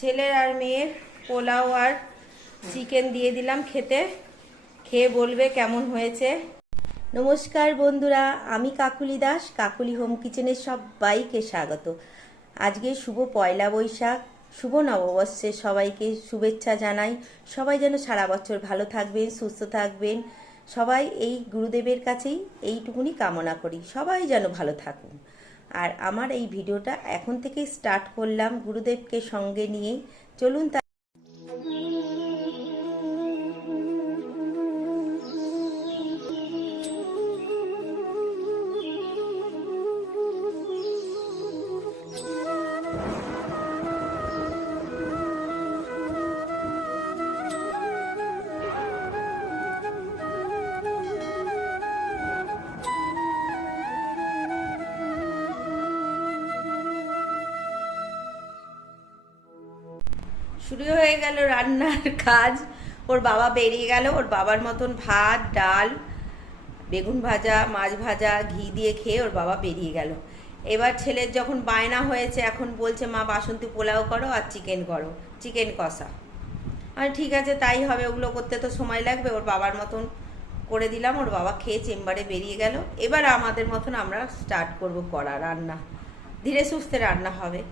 ছেলের আর মেয়ের পোলাও আর চিকেন দিয়ে দিলাম খেতে। খেয়ে বলবে কেমন হয়েছে। নমস্কার বন্ধুরা, আমি কাকুলি দাস, কাকুলি হোম কিচেনের সবাইকে স্বাগত। আজকে শুভ পয়লা বৈশাখ, শুভ নববর্ষের সবাইকে শুভেচ্ছা জানাই। সবাই যেন সারা বছর ভালো থাকবেন, সুস্থ থাকবেন। সবাই এই গুরুদেবের কাছেই এইটুকুনি কামনা করি, সবাই যেন ভালো থাকুন। আর আমার এই ভিডিওটা এখন থেকেই স্টার্ট করলাম গুরুদেবকে সঙ্গে নিয়ে। চলুন শুরু হয়ে গেল রান্নার কাজ। ওর বাবা বেরিয়ে গেল, ওর বাবার মতন ভাত ডাল বেগুন ভাজা মাছ ভাজা ঘি দিয়ে খেয়ে ওর বাবা বেরিয়ে গেল। এবার ছেলের যখন বায়না হয়েছে, এখন বলছে মা বাসন্তী পোলাও করো আর চিকেন করো, চিকেন কষা। আর ঠিক আছে তাই হবে, ওগুলো করতে তো সময় লাগবে। ওর বাবার মতন করে দিলাম, ওর বাবা খেয়ে চেম্বারে বেরিয়ে গেল। এবার আমাদের মতন আমরা স্টার্ট করব করা রান্না, ধীরে সুস্থে রান্না হবে।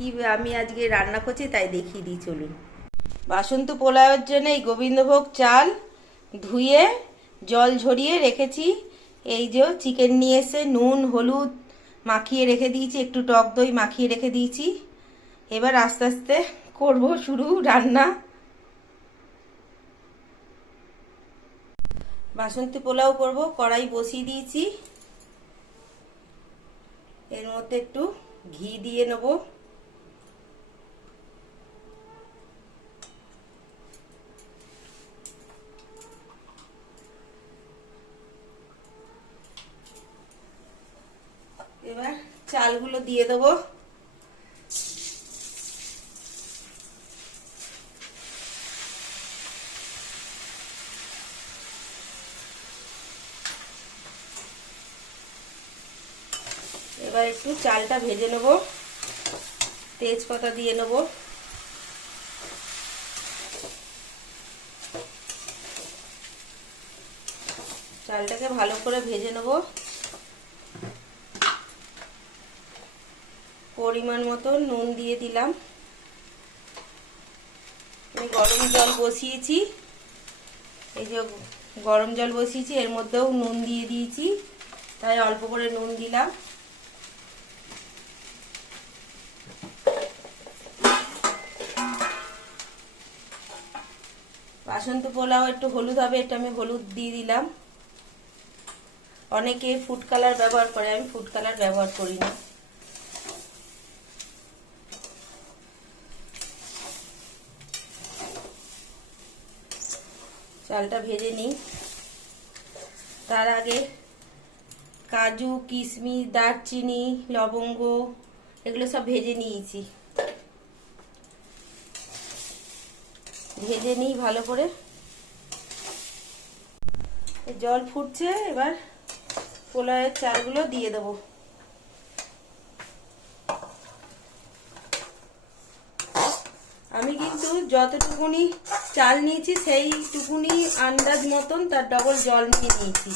কি আমি আজকে রান্না করছি তাই দেখিয়ে দিই, চলুন। বাসন্তী পোলাওয়ের জন্য এই গোবিন্দভোগ চাল ধুয়ে জল ঝরিয়ে রেখেছি। এই যে চিকেন নিয়ে এসে নুন হলুদ মাখিয়ে রেখে দিয়েছি, একটু টক দই মাখিয়ে রেখে দিয়েছি। এবার আস্তে আস্তে করব শুরু রান্না। বাসন্তী পোলাও করব, কড়াই বসিয়ে দিয়েছি। এর মধ্যে একটু ঘি দিয়ে নেব। এবার চালগুলো দিয়ে দেবো। এবার একটু চালটা ভেজে নেব, তেজপাতা দিয়ে নেব। চালটাকে ভালো করে ভেজে নেব। পরিমাণ মতো নুন দিয়ে দিলাম। আমি গরম জল বসিয়েছি, এই যে গরম জল বসিয়েছি, এর মধ্যেও নুন দিয়ে দিয়েছি, তাই অল্প করে নুন দিলাম। বাসন্তী পোলাও একটু হলুদ হবে, এটা আমি হলুদ দিয়ে দিলাম। অনেকে ফুড কালার ব্যবহার করে, আমি ফুড কালার ব্যবহার করি না। চালটা ভেজে নিই। তার আগে কাজু কিশমিশ দারচিনি লবঙ্গ এগুলো সব ভেজে নিয়েছি। ভেজে নিই ভালো করে। জল ফুটছে, এবার পোলাওয়ের চালগুলো দিয়ে দেবো। আমি কিন্তু যতটুকুনি চাল নিয়েছি সেইটুকুনি আন্দাজ মতন তার ডবল জল নিয়ে নিয়েছি।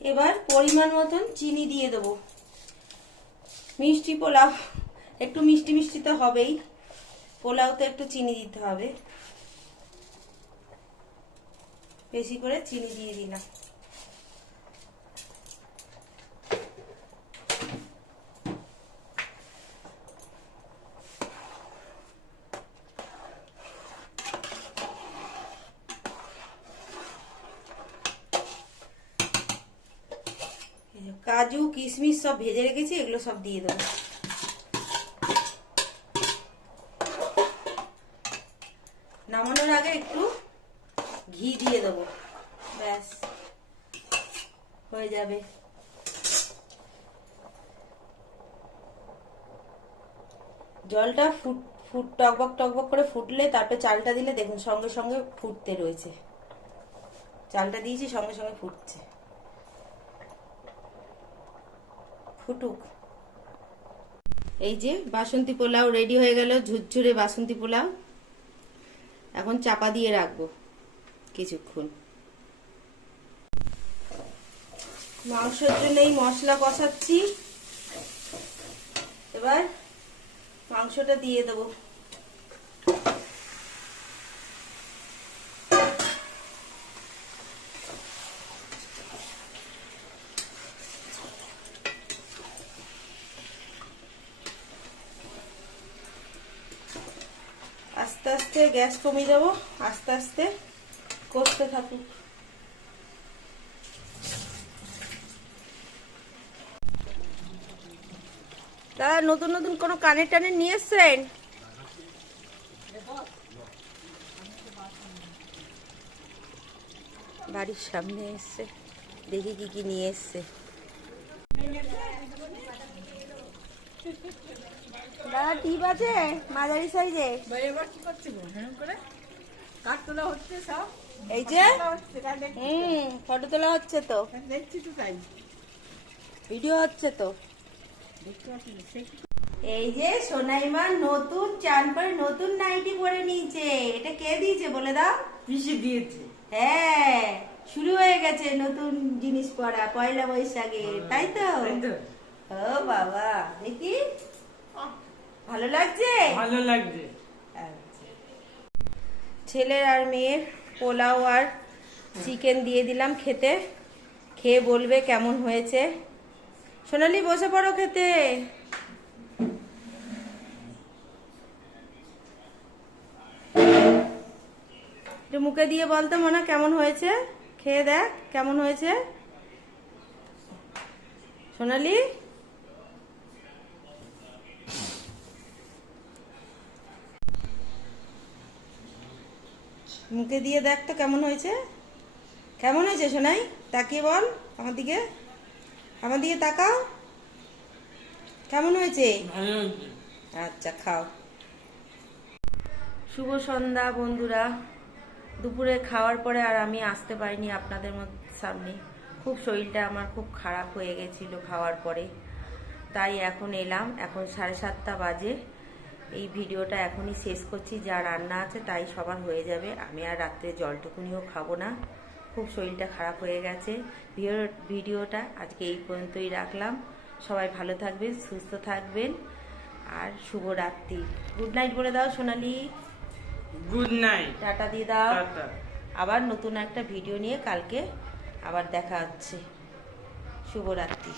এবার পরিমাণ মতন চিনি দিয়ে দেবো। মিষ্টি পোলাও একটু মিষ্টি মিষ্টি তো হবেই, পোলাওতে একটু চিনি দিতে হবে। বেশি করে চিনি দিয়ে দিলাম। কাজু কিশমিশ সব ভেজে রেখেছি, এগুলো সব দিয়ে দেবো। নামানোর আগে একটু ঘি দিয়ে দেবো, ব্যাস হয়ে যাবে। জলটা টকবক টকবক করে ফুটলে তারপরে চালটা দিলে দেখুন সঙ্গে সঙ্গে ফুটতে রয়েছে। চালটা দিয়েছি সঙ্গে সঙ্গে ফুটছে। ফুটুক। এই যে বাসন্তী পোলাও রেডি হয়ে গেল, ঝুরঝুরে বাসন্তী পোলাও। এখন চাপা দিয়ে রাখবো কিছুক্ষণ। মাংসের জন্য এই মশলা কষাচ্ছি, এবার মাংসটা দিয়ে দেবো। আস্তে আস্তে গ্যাস কমিয়ে দেবো, আস্তে আস্তে কষতে থাকুক। দাদা নতুন নতুন কোনো কানের টানের নিয়ে এসছেন? বাড়ির সামনে এসছে, দেখি কি কি নিয়ে এসছে। দাদা টিপ আছে মাঝারি সাইজে? এই যে ফটো তোলা হচ্ছে তো, ভিডিও হচ্ছে তো। এই যে সোনাইমা নতুন চান করে নতুন নাইটি পরে নিয়েছে। এটা কে দিয়েছে বলে দাও? পিসি দিয়েছে। হ্যাঁ, শুরু হয়ে গেছে নতুন জিনিস পরা পয়লা বৈশাখে, তাই তো? ও বাবা, দেখি ভালো লাগছে? ভালো লাগছে। আচ্ছা। ছেলের আর মেয়ের পোলাও আর চিকেন দিয়ে দিলাম খেতে, খেয়ে বলবে কেমন হয়েছে। সোনালি বসে পড়ো খেতে। একটু মুখে দিয়ে বলতে মনে কেমন হয়েছে, খেয়ে দেখ কেমন হয়েছে সোনালি। মুখে দিয়ে দেখ তো কেমন হয়েছে। কেমন হয়েছে সোনাই? তাকিয়ে বল আমার দিকে, আমার দিকে তাকাও। কেমন হয়েছে? ভালো হয়েছে। আচ্ছা খাও। শুভ সন্ধ্যা বন্ধুরা। দুপুরে খাওয়ার পরে আর আমি আসতে পারিনি আপনাদের সামনে। খুব শরীরটা আমার খুব খারাপ হয়ে গেছিল খাওয়ার পরে, তাই এখন এলাম। এখন 7:30 বাজে। এই ভিডিওটা এখনই শেষ করছি। যা রান্না আছে তাই সবার হয়ে যাবে। আমি আর রাত্রে জলটুকুনিও খাবো না, খুব শরীরটা খারাপ হয়ে গেছে। ভিডিওটা আজকে এই পর্যন্তই রাখলাম। সবাই ভালো থাকবেন, সুস্থ থাকবেন, আর শুভরাত্রি। গুড নাইট বলে দাও সোনালি। Good night. টাটা দিয়ে দাও। টাটা। আবার নতুন একটা ভিডিও নিয়ে কালকে আবার দেখা হচ্ছে। শুভরাত্রি।